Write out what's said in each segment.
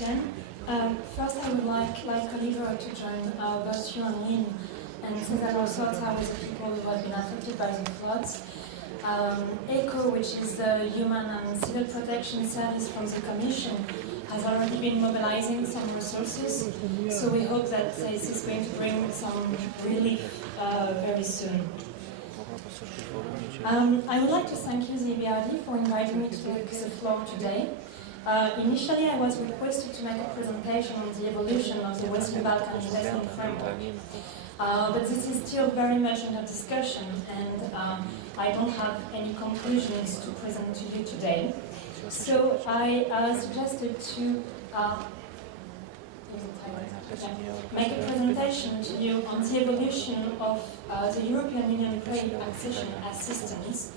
First, I would like Oliver to join both you and Lynn and say that our thoughts are with the people who have been affected by the floods. ECHO, which is the Human and Civil Protection Service from the Commission, has already been mobilizing some resources, so we hope that this is going to bring some relief very soon. I would like to thank you, the EBRD, for inviting me to take the floor today. Initially, I was requested to make a presentation on the evolution of the Western Balkan investment framework. But this is still very much under discussion, and I don't have any conclusions to present to you today. So I suggested to make a presentation to you on the evolution of the European Union trade accession assistance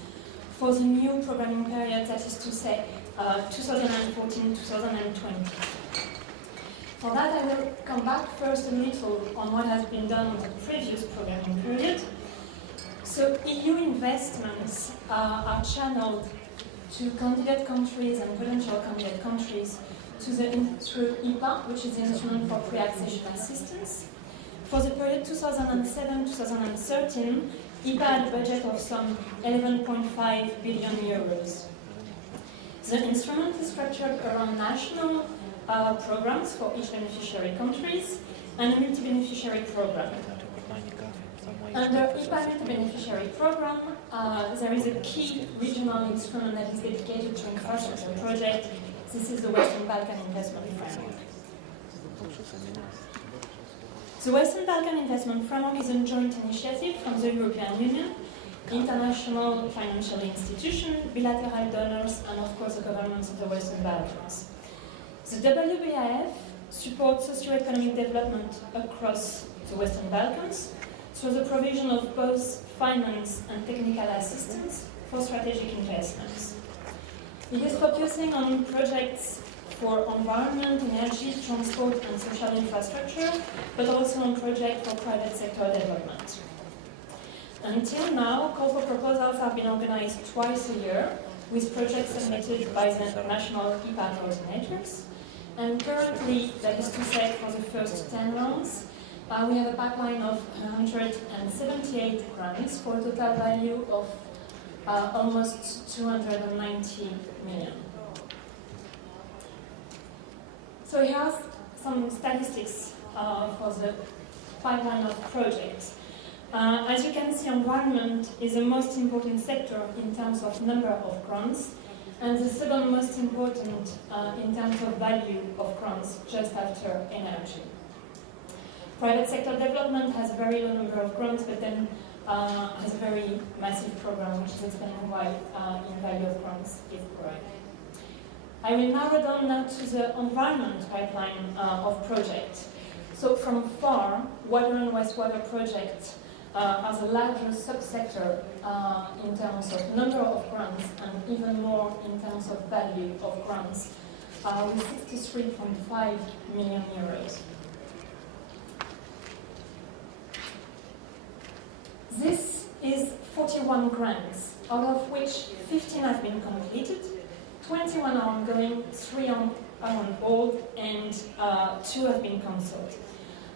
for the new programming period, that is to say 2014-2020. For that, I will come back first a little on what has been done in the previous programming period. So EU investments are channeled to candidate countries and potential candidate countries through IPA, which is the Instrument for Pre-Accession Assistance. For the period 2007-2013, IPA had a budget of some 11.5 billion euros. The instrument is structured around national programs for each beneficiary countries and a multi-beneficiary program. Under IPA multi-beneficiary program, there is a key regional instrument that is dedicated to infrastructure projects. This is the Western Balkan Investment Framework. The Western Balkan Investment Framework is a joint initiative from the European Union, international financial institutions, bilateral donors, and of course the governments of the Western Balkans. The WBIF supports socio-economic development across the Western Balkans through the provision of both finance and technical assistance for strategic investments. It is focusing on projects for environment, energy, transport, and social infrastructure, but also on projects for private sector development. Until now, call for proposals have been organized twice a year, with projects submitted by the national IPA coordinators. And currently, that is to say, for the first 10 rounds, we have a pipeline of 178 grants for a total value of almost 290 million. So here are some statistics for the pipeline of projects. As you can see, environment is the most important sector in terms of number of grants, and the second most important in terms of value of grants, just after energy. Private sector development has a very low number of grants, but then has a very massive program, which is explaining why in value of grants is growing. I will narrow down now to the environment pipeline of projects. So from far, water and wastewater projects are the largest subsector in terms of number of grants and even more in terms of value of grants, with 63.5 million euros. This is 41 grants, out of which 15 have been completed, 21 are ongoing, 3 are on hold, and 2 have been cancelled.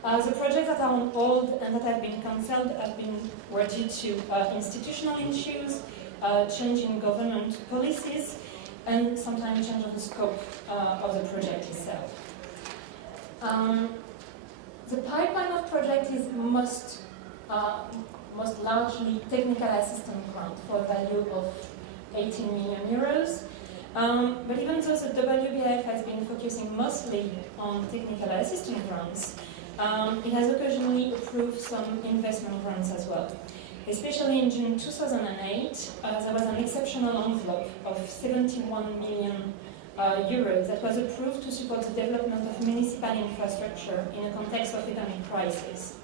The projects that are on hold and that have been cancelled were due to institutional issues, change in government policies, and sometimes change of the scope of the project itself. The pipeline of projects is most largely technical assistance grant for a value of 18 million euros. But even though the WBIF has been focusing mostly on technical assistance grants, it has occasionally approved some investment grants as well. Especially in June 2008, there was an exceptional envelope of 71 million euros that was approved to support the development of municipal infrastructure in a context of economic crisis.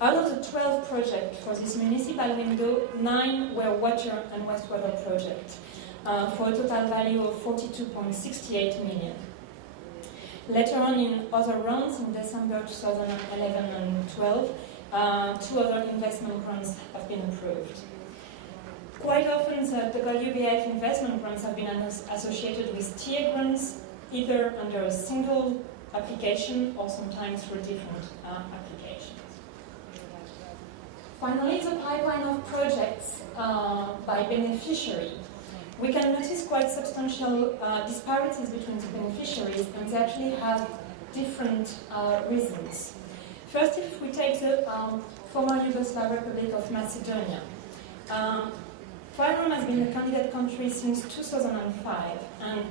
Out of the 12 projects for this municipal window, 9 were water and wastewater projects, for a total value of 42.68 million. Later on in other rounds, in December 2011 and 12, 2 other investment grants have been approved. Quite often, the WBIF investment grants have been associated with TIE grants, either under a single application or sometimes through different applications. Finally, the pipeline of projects by beneficiary. We can notice quite substantial disparities between the beneficiaries, and they actually have different reasons. First, if we take the former Yugoslav Republic of Macedonia, FIROM has been a candidate country since 2005, and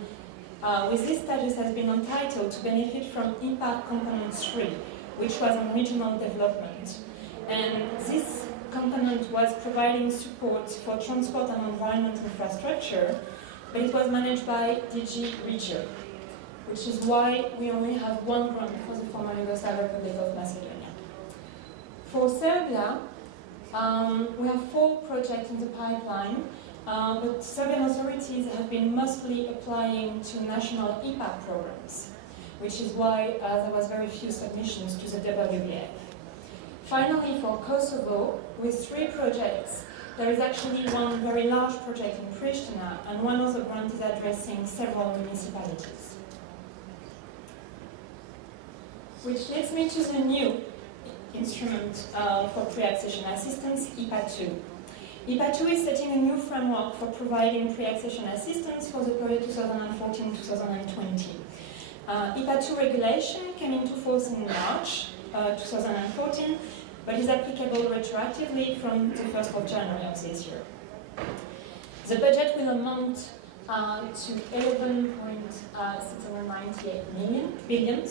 with this status has been entitled to benefit from IPA Component 3, which was on regional development. And this component was providing support for transport and environment infrastructure, but it was managed by DG Regio, which is why we only have one grant for the former Yugoslav Republic of Macedonia. For Serbia, we have 4 projects in the pipeline, but Serbian authorities have been mostly applying to national IPA programs, which is why there was very few submissions to the WBF. Finally, for Kosovo, with 3 projects, there is actually one very large project in Pristina, and one of the grants is addressing several municipalities. Which leads me to the new instrument for pre-accession assistance, IPA 2. IPA 2 is setting a new framework for providing pre-accession assistance for the period 2014-2020. IPA 2 regulation came into force in March 2014, but is applicable retroactively from the 1st of January of this year. The budget will amount to 11.698 billion,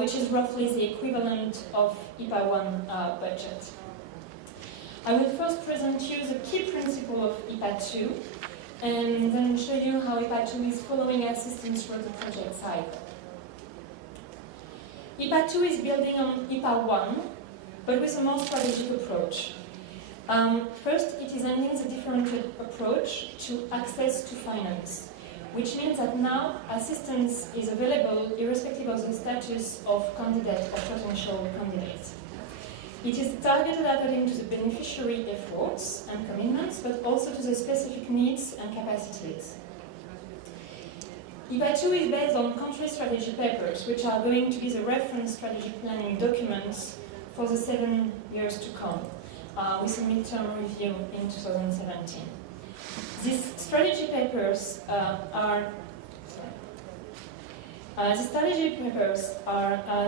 which is roughly the equivalent of IPA 1 budget. I will first present you the key principle of IPA 2, and then show you how IPA 2 is following assistance through the project cycle. IPA 2 is building on IPA 1, but with a more strategic approach. First, it is ending the differentiated approach to access to finance, which means that now assistance is available irrespective of the status of candidate or potential candidates. It is targeted according to the beneficiary efforts and commitments, but also to the specific needs and capacities. IPA 2 is based on country strategy papers, which are going to be the reference strategic planning documents for the 7 years to come, with a midterm review in 2017. These strategy papers are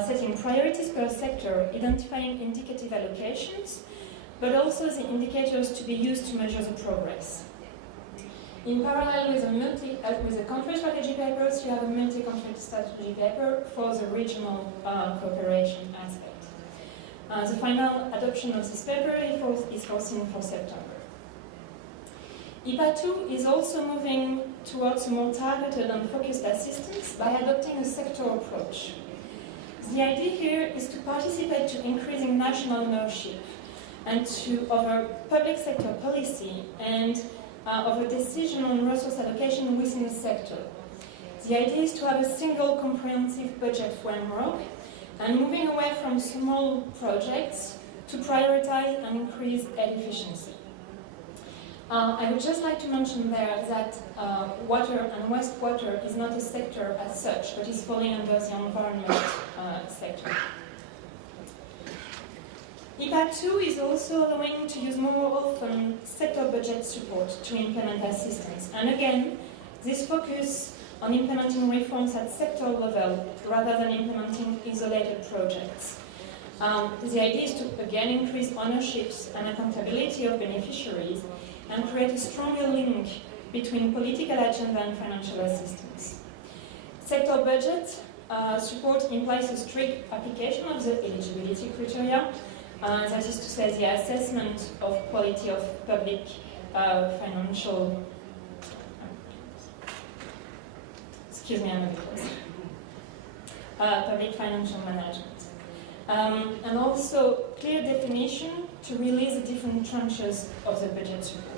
setting priorities per sector, identifying indicative allocations, but also the indicators to be used to measure the progress. In parallel with the country strategy papers, you have a multi-country strategy paper for the regional cooperation aspect. The final adoption of this paper is foreseen for September. IPA 2 is also moving towards a more targeted and focused assistance by adopting a sector approach. The idea here is to participate to increasing national ownership and over public sector policy and over decision on resource allocation within the sector. The idea is to have a single comprehensive budget framework and moving away from small projects to prioritize and increase aid efficiency. I would just like to mention there that water and wastewater is not a sector as such, but is falling under the environment sector. IPA 2 is also allowing to use more often sector budget support to implement assistance. And again, this focus on implementing reforms at sector level rather than implementing isolated projects. The idea is to again increase ownerships and accountability of beneficiaries and create a stronger link between political agenda and financial assistance. Sector budget support implies a strict application of the eligibility criteria, that is to say the assessment of quality of public financial public financial management. And also clear definition to release the different tranches of the budget support.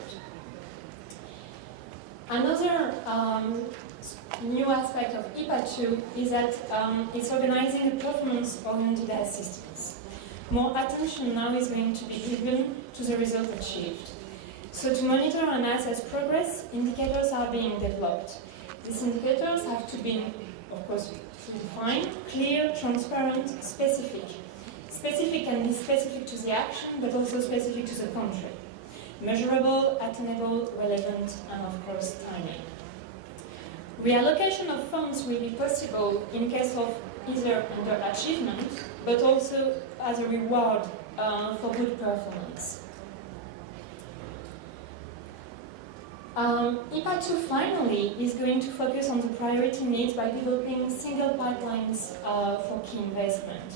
Another new aspect of IPA 2 is that it's organizing a performance-oriented assistance. More attention now is going to be given to the result achieved. So to monitor and assess progress, indicators are being developed. These indicators have to be of course, to define, clear, transparent, specific. Specific can be specific to the action, but also specific to the country. Measurable, attainable, relevant, and of course, timely. Reallocation of funds will be possible in case of either underachievement, but also as a reward for good performance. IPA 2 finally is going to focus on the priority needs by developing single pipelines for key investment.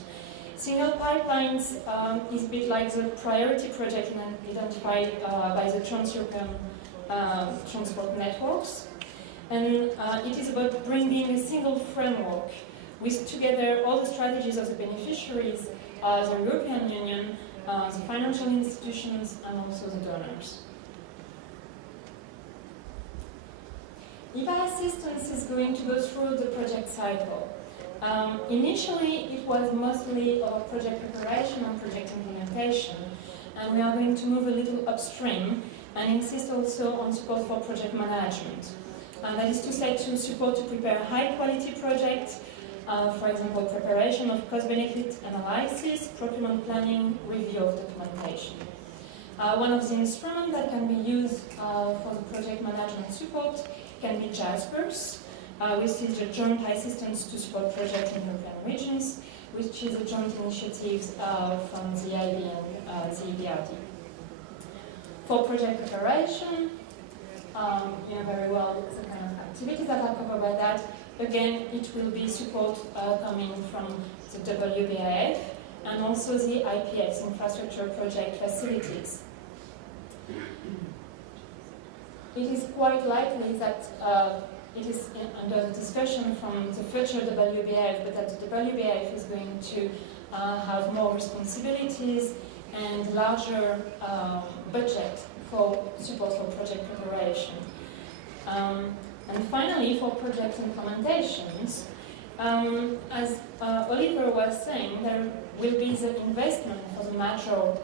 Single pipelines is a bit like the priority project identified by the Trans-European transport networks. And it is about bringing a single framework with together all the strategies of the beneficiaries, the European Union, the financial institutions, and also the donors. IPA assistance is going to go through the project cycle. Initially, it was mostly about project preparation and project implementation, and we are going to move a little upstream and insist also on support for project management. And that is to say, to support to prepare high-quality projects, for example, preparation of cost-benefit analysis, procurement planning, review of documentation. One of the instruments that can be used for the project management support can be JASPERS, which is the Joint Assistance to Support Projects in European Regions, which is a joint initiative from the IB and the EBRD. For project preparation, you know very well the kind of activities that are covered by that. Again, it will be support coming from the WBIF and also the IPF's infrastructure project facilities. It is quite likely that it is under the discussion from the future WBIF, but that the WBIF is going to have more responsibilities and larger budget for support for project preparation. And finally, for project implementations, as Oliver was saying, there will be the investment for the macro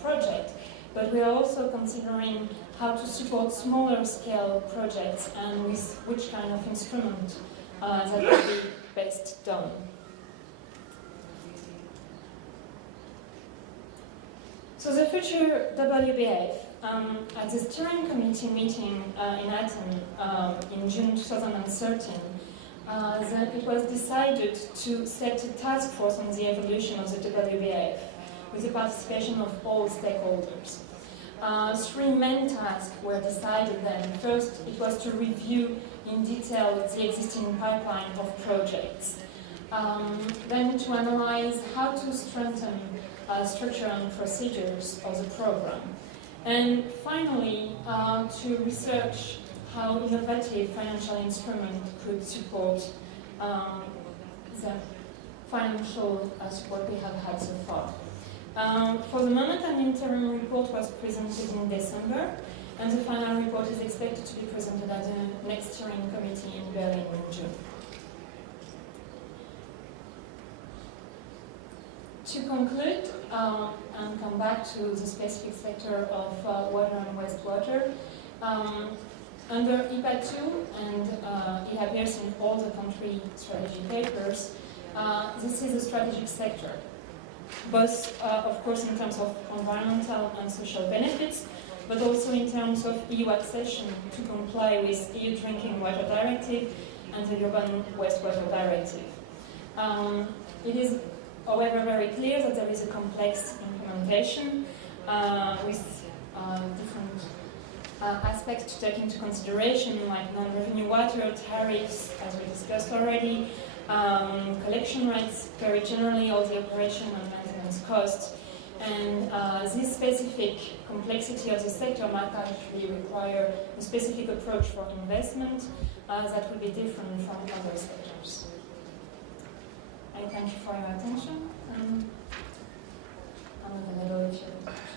project, but we are also considering how to support smaller scale projects and with which kind of instrument that will be best done. So the future WBF, at the steering committee meeting in Athens in June 2013, it was decided to set a task force on the evolution of the WBF with the participation of all stakeholders. Three main tasks were decided then. First, it was to review in detail the existing pipeline of projects. Then to analyze how to strengthen structure and procedures of the program. And finally, to research how innovative financial instruments could support the financial support we have had so far. For the moment, an interim report was presented in December, and the final report is expected to be presented at the next steering committee in Berlin in June. To conclude, and come back to the specific sector of water and wastewater, under IPA 2, and it appears in all the country strategy papers, this is a strategic sector, both, of course, in terms of environmental and social benefits, but also in terms of EU accession to comply with EU Drinking Water Directive and the Urban Wastewater Directive. It is, however, very clear that there is a complex implementation with different aspects to take into consideration, like non-revenue water, tariffs, as we discussed already, collection rates, very generally all the operation and maintenance costs. And this specific complexity of the sector might actually require a specific approach for investment that will be different from other sectors. I thank you for your attention, and I'm available if you have questions.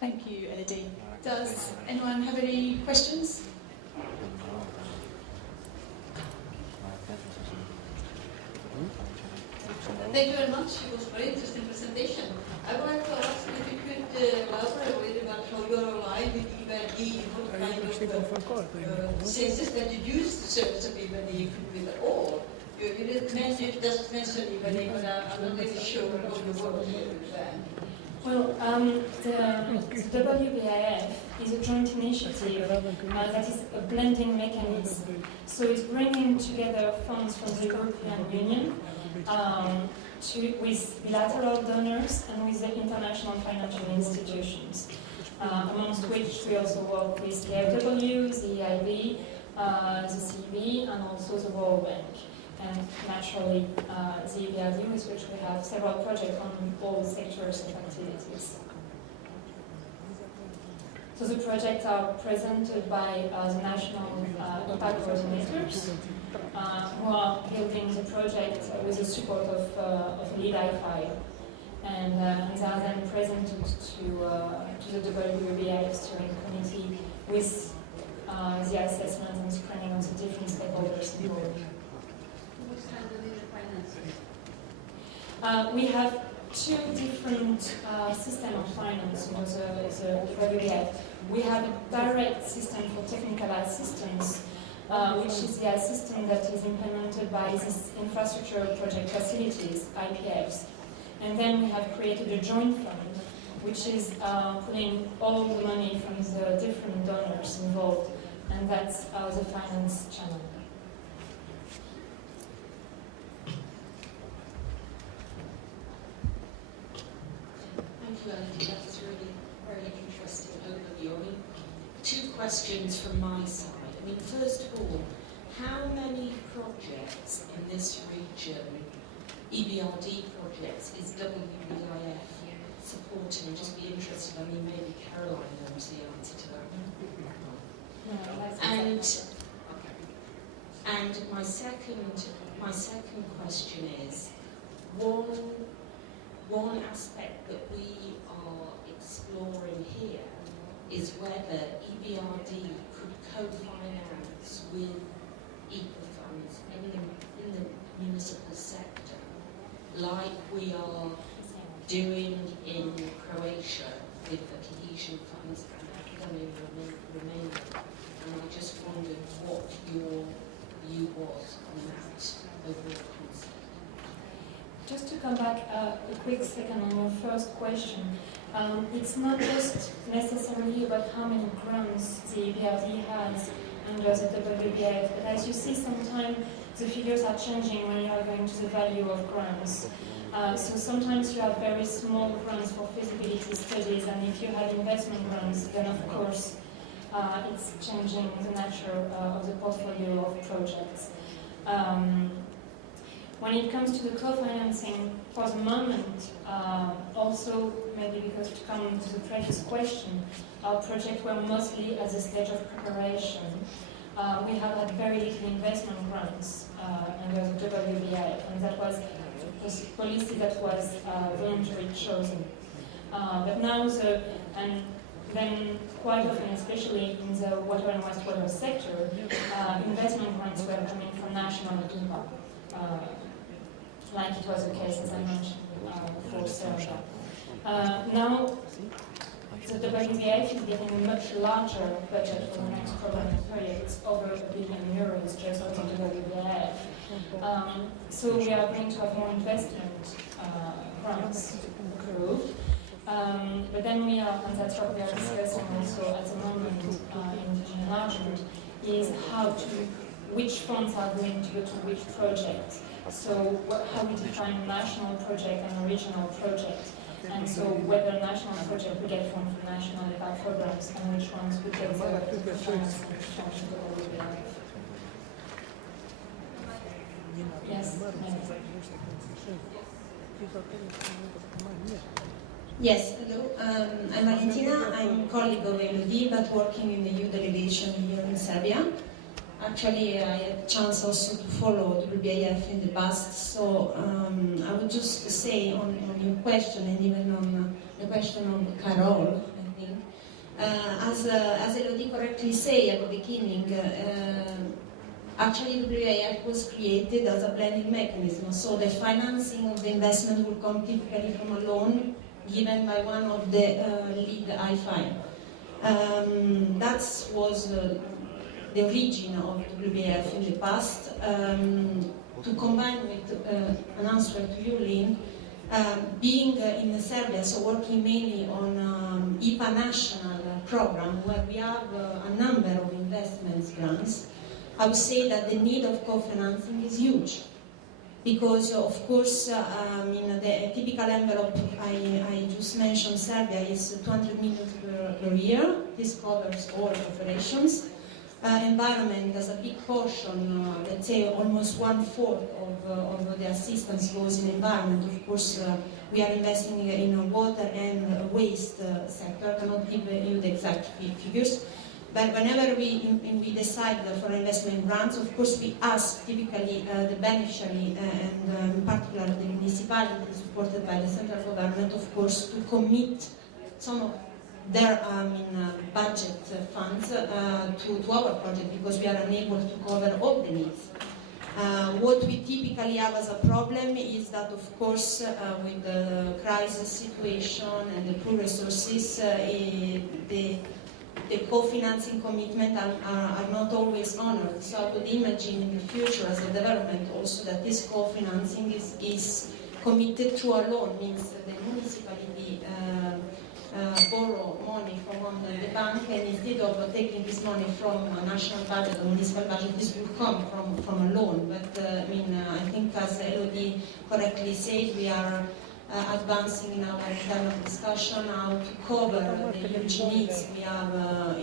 Thank you, Elodie. Does anyone have any questions? Thank you very much. It was a very interesting presentation. I would like to ask if you could elaborate a bit about how you are aligned with EBRD in what kind since that you use the service of xvid with it all, you didn't mention, it doesn't mention xvid, but I'm not really sure what you work with that. Well, the WBIF is a joint initiative that is a blending mechanism. So it's bringing together funds from the European Union with bilateral donors and with the international financial institutions, amongst which we also work with the FW, the EIB, the CB, and also the World Bank. And naturally, the EBRD, with which we have several projects on all sectors of activities. So the projects are presented by the national impact coordinators, who are building the project with the support of lead I5. And they are then presented to the WBIF steering committee with the assessment and screening of the different stakeholders involved. We have two different systems of finance in the WBF. We have a direct system for technical assistance, which is the assistance that is implemented by these infrastructure project facilities, IPFs. And then we have created a joint fund, which is putting all the money from the different donors involved, and that's the finance channel. Thank you, that was really very interesting overview. I mean, two questions from my side. I mean, first of all, how many projects in this region, EBRD projects, is WBIF supporting? I'd just be interested. I mean, maybe Caroline knows the answer to that. And my second question is, one aspect that we are exploring here is whether EBRD could co-finance with equal funds in the municipal sector, like we are doing in Croatia with the cohesion funds and in Romania. And I just wondered what your view was on that overall concept. Just to come back a quick second on your first question, it's not just necessarily about how many grants the EBRD has under the WBF, but as you see, sometimes the figures are changing when you are going to the value of grants. So sometimes you have very small grants for feasibility studies, and if you have investment grants, then of course it's changing the nature of the portfolio of projects. When it comes to the co-financing, for the moment, also maybe because to come to the previous question, our projects were mostly at the stage of preparation. We have had very little investment grants under the WBIF, and that was a policy that was voluntarily chosen. But now, and then quite often, especially in the water and wastewater sector, investment grants were coming from national impact. Like it was the case, as I mentioned, for Serbia. Now, the WBF is getting a much larger budget for the next programming period. It's over €1 billion just for the WBF. So we are going to have more investment grants approved. But then we are, and that's what we are discussing also at the moment in the enlargement, is which funds are going to go to which project. So how we define national project and regional project, and so whether national project we get from national impact programs and which ones we get the funds from the WBIF. Yes. Yes, hello. I'm Valentina. I'm a colleague of xvid, but working in the youth delegation here in Serbia. Actually, I had a chance also to follow WBIF in the past, so I would just say on your question, and even on the question of Carol, I think, as Elodie correctly said at the beginning, actually WBIF was created as a blending mechanism, so the financing of the investment will come typically from a loan given by one of the lead I5. That was the origin of WBF in the past. To combine with an answer to you, Lynn, being in Serbia, so working mainly on IPA national program where we have a number of investments grants, I would say that the need of co-financing is huge. Because, of course, the typical envelope I just mentioned, Serbia, is 200 million per year. This covers all operations. Environment has a big portion, let's say almost 1/4 of the assistance goes in environment. Of course, we are investing in water and waste sector. I cannot give you the exact figures. But whenever we decide for investment grants, of course we ask typically the beneficiary and in particular the municipality supported by the central government, of course, to commit some of their budget funds to our project because we are unable to cover all the needs. What we typically have as a problem is that, of course, with the crisis situation and the poor resources, the co-financing commitment are not always honored. So I would imagine in the future as a development also that this co-financing is committed through a loan, means the municipality borrow money from the bank, and instead of taking this money from a national budget or municipal budget, this will come from a loan. But I think as Elodie correctly said, we are advancing in our internal discussion how to cover the huge needs we have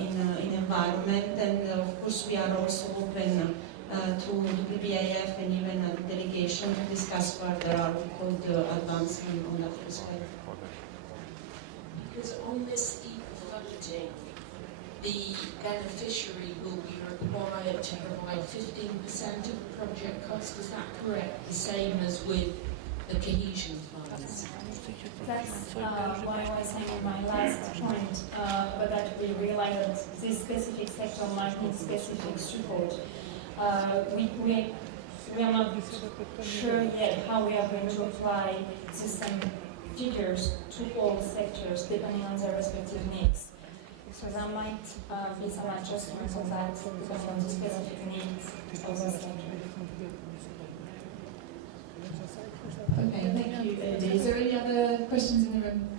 in environment, and of course we are also open to the BIF and even the delegation to discuss further how we could advance on that respect. Because on this funding, the beneficiary will be required to provide 15% of the project cost. Is that correct? The same as with the cohesion funds. That's why I was saying in my last point, but that we realize that this specific sector might need specific support. We are not sure yet how we are going to apply the same figures to all sectors depending on their respective needs. So there might be some adjustments of that because of the specific needs of the sector. Okay, thank you, Elodie. Is there any other questions in the room?